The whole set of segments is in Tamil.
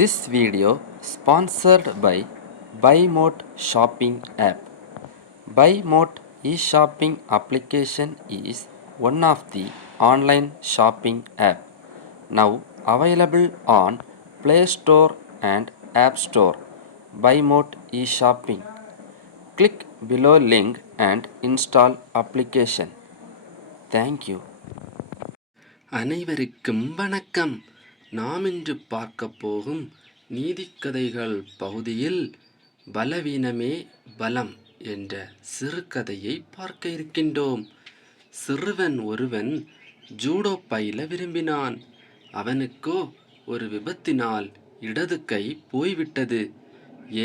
This video sponsored by BuyMote shopping app. BuyMote e-shopping application is one of the online shopping app now available on Play Store and App Store. BuyMote e-shopping. Click below link and install application. Thank you. அனைவருக்கும் வணக்கம். நாம் இன்று பார்க்க போகும் நீதிக்கதைகள் பகுதியில் பலவீனமே பலம் என்ற சிறுகதையை பார்க்க இருக்கின்றோம். சிறுவன் ஒருவன் ஜூடோ பயில விரும்பினான். அவனுக்கோ ஒரு விபத்தினால் இடது கை போய்விட்டது.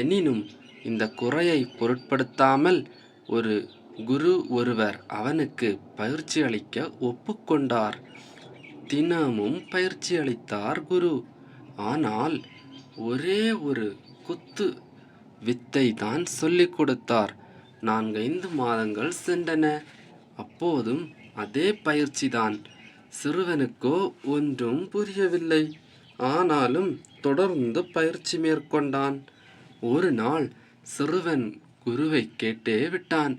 எனினும் இந்த குறையை பொருட்படுத்தாமல் ஒரு குரு ஒருவர் அவனுக்கு பயிற்சி அளிக்க ஒப்புக்கொண்டார். தினமும் பயிற்சி அளித்தார் குரு. ஆனால் ஒரே ஒரு குத்து வித்தை தான் சொல்லிக் கொடுத்தார். 4-5 மாதங்கள் சென்றன. அப்போதும் அதே பயிற்சிதான். சிறுவனுக்கோ ஒன்றும் புரியவில்லை. ஆனாலும் தொடர்ந்து பயிற்சி மேற்கொண்டான். ஒரு நாள் சிறுவன் குருவை கேட்டே விட்டான்.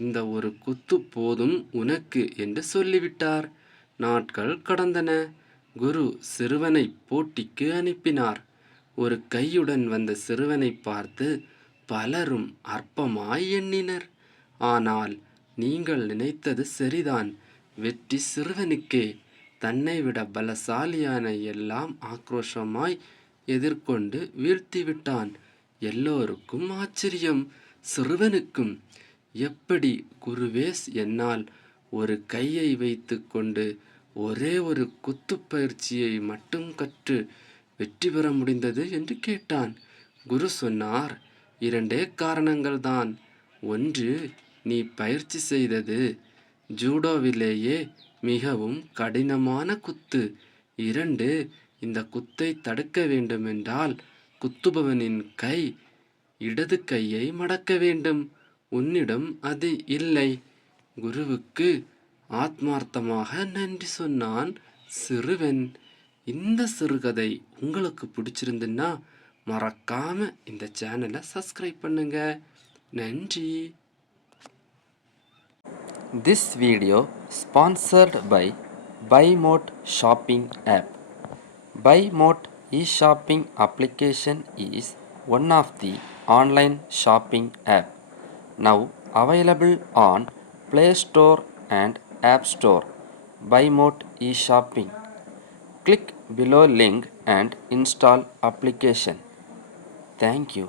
இந்த ஒரு குத்து போதும் உனக்கு என்று சொல்லிவிட்டார். நாட்கள் கடந்தன. குரு சிறுவனை போட்டிக்கு அனுப்பினார். ஒரு கையுடன் வந்த சிறுவனை பார்த்து பலரும் அற்பமாய் எண்ணினர். ஆனால் நீங்கள் நினைத்தது சரிதான். வெற்றி சிறுவனுக்கே. தன்னை விட பலசாலியான எல்லாம் ஆக்ரோஷமாய் எதிர்கொண்டு வீழ்த்திவிட்டான். எல்லோருக்கும் ஆச்சரியம். சிறுவனுக்கும் எப்படி குருவேஸ் என்னால் ஒரு கையை வைத்து கொண்டு ஒரே ஒரு குத்து பயிற்சியை மட்டும் கற்று வெற்றி பெற முடிந்தது என்று கேட்டான். குரு சொன்னார், 2 காரணங்கள்தான். ஒன்று, நீ பயிற்சி செய்தது ஜூடோவிலேயே மிகவும் கடினமான குத்து. 2, இந்த குத்தை தடுக்க வேண்டுமென்றால் குத்துபவனின் கை இடது கையை மடக்க வேண்டும். உன்னிடம் அது இல்லை. குருவுக்கு ஆத்மார்த்தமாக நன்றி சொன்னான் சிறுவன். இந்த சிறுகதை உங்களுக்கு பிடிச்சிருந்துன்னா மறக்காம இந்த சேனலை சப்ஸ்கிரைப் பண்ணுங்க. நன்றி. This video sponsored by BuyMote shopping app. BuyMote e-shopping application is one of the online shopping app now available on Play Store and App Store. BuyMote e-shopping. Click below link and install application. Thank you.